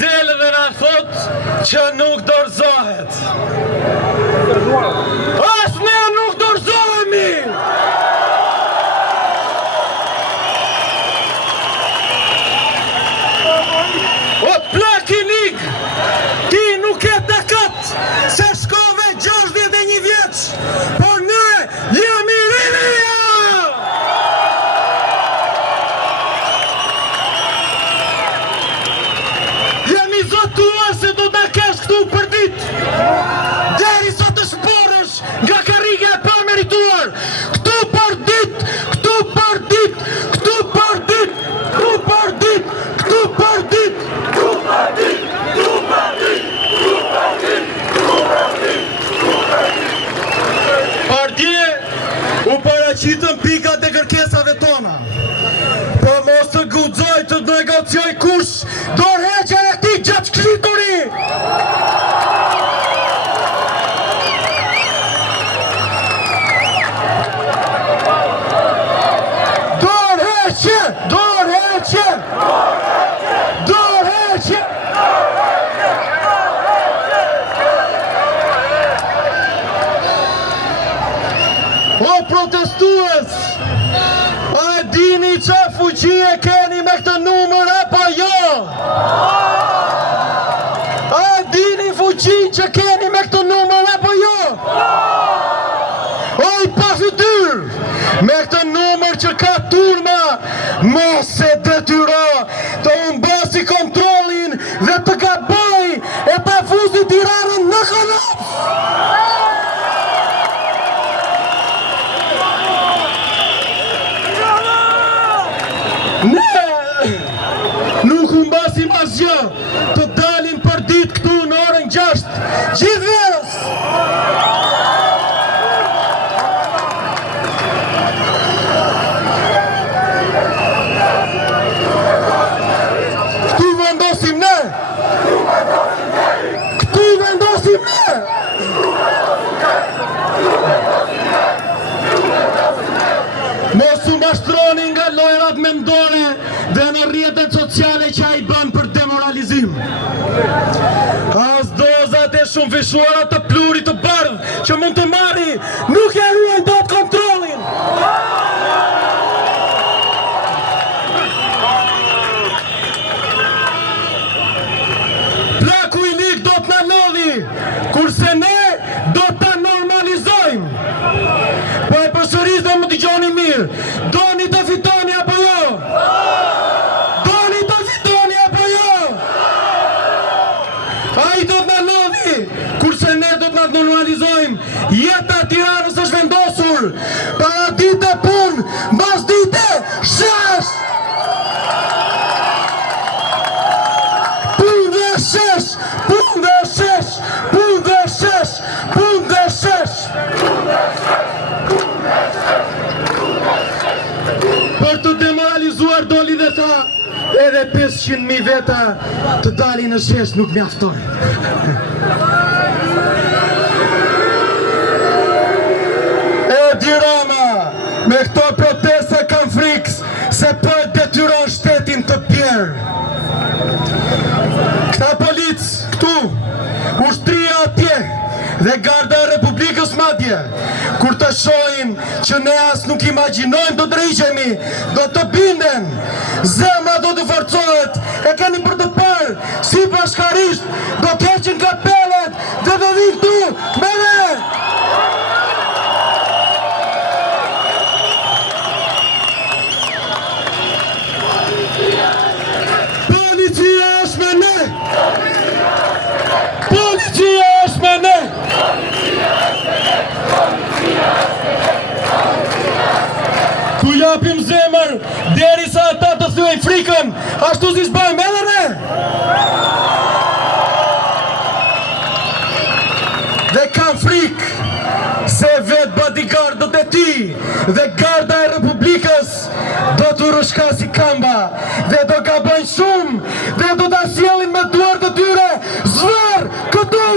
del dhe na thot që nuk dorëzohet. As ne nuk dorëzohemi! O plaki lig, ti nuk e takat se shkove 61 vjeç, por ne jemi rinia! Jemi zotuar se do ta kesh këtu për ditë, deri sa të shporësh nga karrige e përmerituar, këtu për ditë, këtu për ditë, këtu për ditë, këtu për ditë, këtu për ditë. Partije u paraqitën pikat e kërkesave tona, po mos të guxoj të negocioj kush dorëheqjen e këtij gjatëkrituri. Dorëheqje, dorëheqje, dorëheqje. O protestues, a e dini që fuqi e keni me këtë numër apo jo? A e dini fuqin që keni me këtë numër apo jo? O i pafytyr, me këtë numër që ka turma, mos e detyro të humbasi kontrollin dhe të gaboj e ta fuzi Tiranën në kolaps. Ne nuk humbasim asgjë, të dalim për ditë këtu në orën 6, gjithë verës. Këtu vendosim ne. Këtu vendosim ne. Mos u mashtroni nga lojrat mendore dhe në rrjetet sociale që ai bën për demoralizim. As dozat e shumë fishuara të plurit të bardh që mund të marri nuk e ruajnë dot kontrollin. Plaku i lig do të na lodhi, kurse ne do ta normalizojmë. Po e përsëris dhe më dëgjoni mirë, doni të fitoni apo jo? Doni të fitoni apo jo? Ai do të na lodhi, kurse ne do të na normalizojmë. Jeta e Tiranës është vendosur, para dite punë, mbas dite shesh. Punë dhe shesh, punë dhe shesh, punë dhe shesh, punë dhe shesh. Për të demoralizuar doli dhe tha, edhe 500.000 veta të dalin në shesh nuk mjaftojnë. Edi Rama, me këto proteste kanë frikë se po e detyron shtetin të bjerë. Këta policë këtu, ushtria atje dhe garda e Republikës madje, kur të shohin që ne as nuk imagjinojmë do të rriqemi, do të binden, zemra do të forcohet, e keni për të parë, si bashkarisht, do të heqin kapelet dhe do vinë këtu me ne. Policia është me ne. Policia është me ne. Ku japim zemër, deri sa ata të thyejnë frikën, ashtu si s'bajmë edhe ne. Dhe kanë frikë, se vetë bodyguardët e ti dhe garda e Republikës do të rrëshkasi kamba dhe do gabojnë shumë dhe do të sjellin me duart e tyre zvar këtu.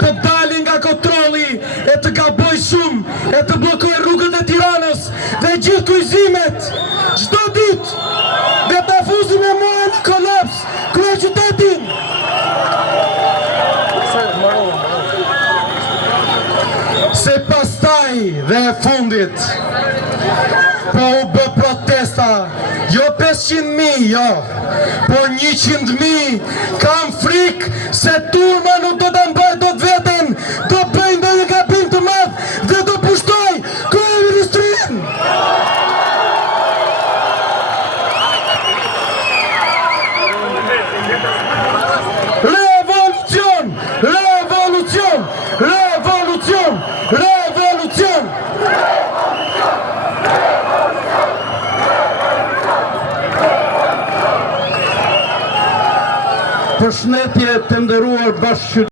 të dalin nga kontrolli e të gaboj shumë e të blokoj rrugët e Tiranës dhe gjithë kryqëzimet çdo ditë dhe të afuzin e mua në kolaps kryeqytetin. Se pastaj dhe e fundit po u bë protesta, jo 500.000, jo, por 100.000 kam frikë se turma nuk do të mbaj do të veten, do bëj ndonjë gabim të madh dhe do pushtoj kryeministrinë. Revolucion! Revolucion! Revolucion! Revolucion! Përshëndetje të nderuar bashkëqytetarë.